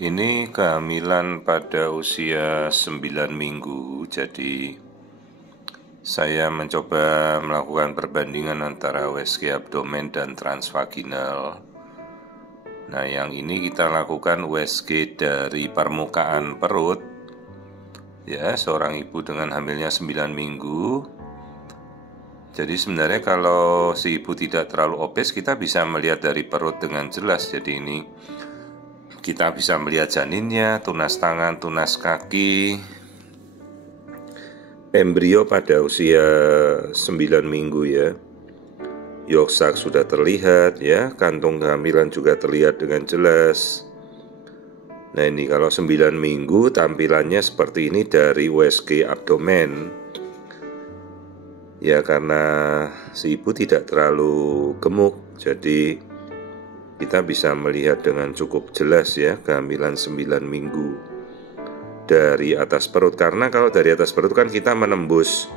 Ini kehamilan pada usia 9 minggu, jadi saya mencoba melakukan perbandingan antara USG abdomen dan transvaginal. Nah, yang ini kita lakukan USG dari permukaan perut. Ya, seorang ibu dengan hamilnya 9 minggu. Jadi sebenarnya kalau si ibu tidak terlalu obes, kita bisa melihat dari perut dengan jelas. Jadi ini kita bisa melihat janinnya, tunas tangan, tunas kaki, embrio pada usia 9 minggu ya. Yolk sac sudah terlihat ya, kantung kehamilan juga terlihat dengan jelas. Nah ini kalau 9 minggu tampilannya seperti ini dari USG abdomen. Ya karena si ibu tidak terlalu gemuk, jadi kita bisa melihat dengan cukup jelas ya kehamilan 9 minggu dari atas perut. Karena kalau dari atas perut kan kita menembus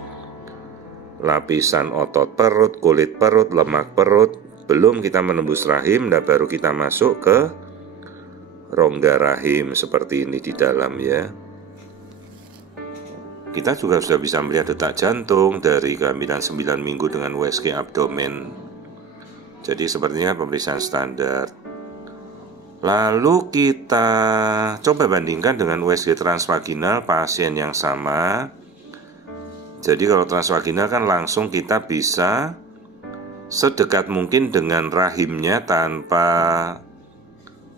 lapisan otot perut, kulit perut, lemak perut, belum kita menembus rahim, dan baru kita masuk ke rongga rahim seperti ini di dalam ya. Kita juga sudah bisa melihat detak jantung dari kehamilan 9 minggu dengan USG abdomen. Jadi sepertinya pemeriksaan standar. Lalu kita coba bandingkan dengan USG transvaginal pasien yang sama. Jadi kalau transvaginal kan langsung kita bisa sedekat mungkin dengan rahimnya tanpa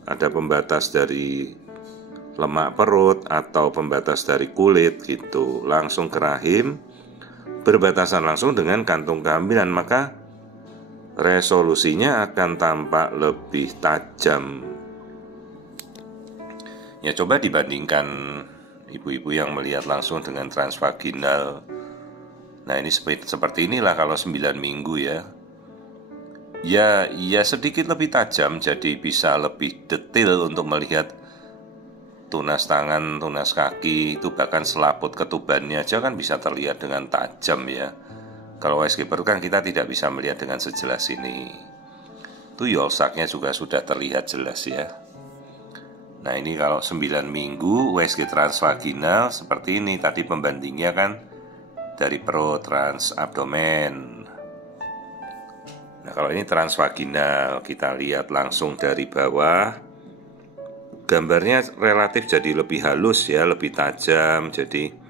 ada pembatas dari lemak perut atau pembatas dari kulit gitu. Langsung ke rahim, berbatasan langsung dengan kantung kehamilan, maka resolusinya akan tampak lebih tajam. Ya coba dibandingkan ibu-ibu yang melihat langsung dengan transvaginal. Nah ini seperti inilah kalau 9 minggu ya. Ya sedikit lebih tajam, jadi bisa lebih detail untuk melihat tunas tangan, tunas kaki, itu bahkan selaput ketubannya aja kan bisa terlihat dengan tajam ya. Kalau USG perut kan kita tidak bisa melihat dengan sejelas ini. Itu yolk sac-nya juga sudah terlihat jelas ya. Nah ini kalau 9 minggu USG transvaginal seperti ini. Tadi pembandingnya kan dari perut, trans abdomen. Nah kalau ini transvaginal, kita lihat langsung dari bawah. Gambarnya relatif jadi lebih halus ya, lebih tajam. Jadi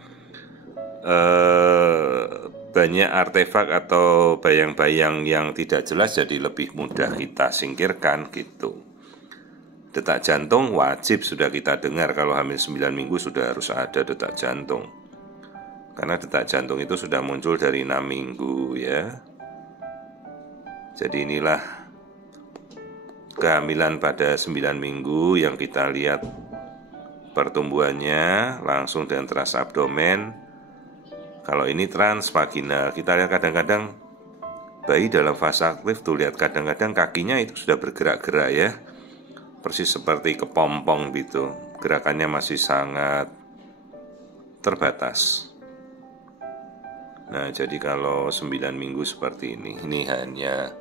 banyak artefak atau bayang-bayang yang tidak jelas jadi lebih mudah kita singkirkan gitu. Detak jantung wajib sudah kita dengar, kalau hamil 9 minggu sudah harus ada detak jantung. Karena detak jantung itu sudah muncul dari 6 minggu ya. Jadi inilah kehamilan pada 9 minggu yang kita lihat pertumbuhannya langsung dengan teras abdomen. Kalau ini transvaginal, kita lihat kadang-kadang bayi dalam fase aktif tuh, lihat kadang-kadang kakinya itu sudah bergerak-gerak ya, persis seperti kepompong gitu, gerakannya masih sangat terbatas. Nah jadi kalau 9 minggu seperti ini hanya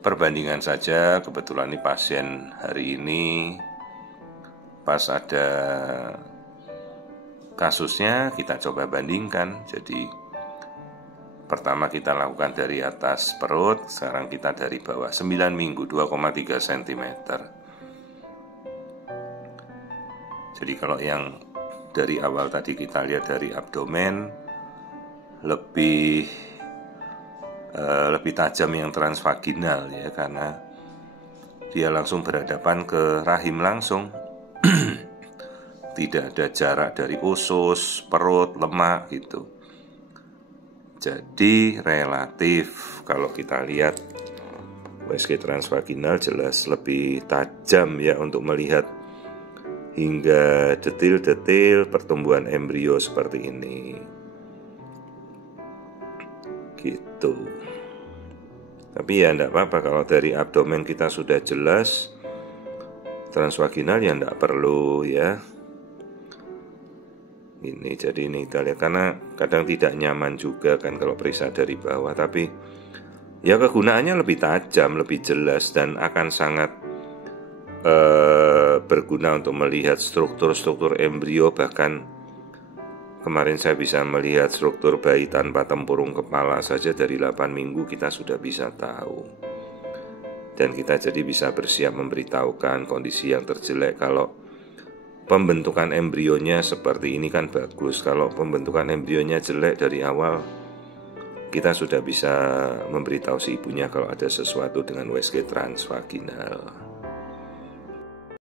perbandingan saja. Kebetulan ini pasien hari ini pas ada kasusnya, kita coba bandingkan. Jadi pertama kita lakukan dari atas perut, sekarang kita dari bawah 9 minggu 2,3 cm. Jadi kalau yang dari awal tadi kita lihat dari abdomen lebih tajam yang transvaginal ya, karena dia langsung berhadapan ke rahim langsung. Tidak ada jarak dari usus, perut, lemak gitu. Jadi relatif kalau kita lihat USG transvaginal jelas lebih tajam ya untuk melihat hingga detil-detil pertumbuhan embrio seperti ini. Gitu. Tapi ya enggak apa-apa kalau dari abdomen kita sudah jelas, transvaginal ya enggak perlu ya. Ini jadi ini kita lihat, karena kadang tidak nyaman juga kan kalau periksa dari bawah, tapi ya kegunaannya lebih tajam, lebih jelas, dan akan sangat berguna untuk melihat struktur-struktur embrio. Bahkan kemarin saya bisa melihat struktur bayi tanpa tempurung kepala saja dari 8 minggu kita sudah bisa tahu. Dan kita jadi bisa bersiap memberitahukan kondisi yang terjelek. Kalau pembentukan embrionya seperti ini kan bagus. Kalau pembentukan embrionya jelek dari awal, kita sudah bisa memberitahu si ibunya kalau ada sesuatu dengan USG transvaginal.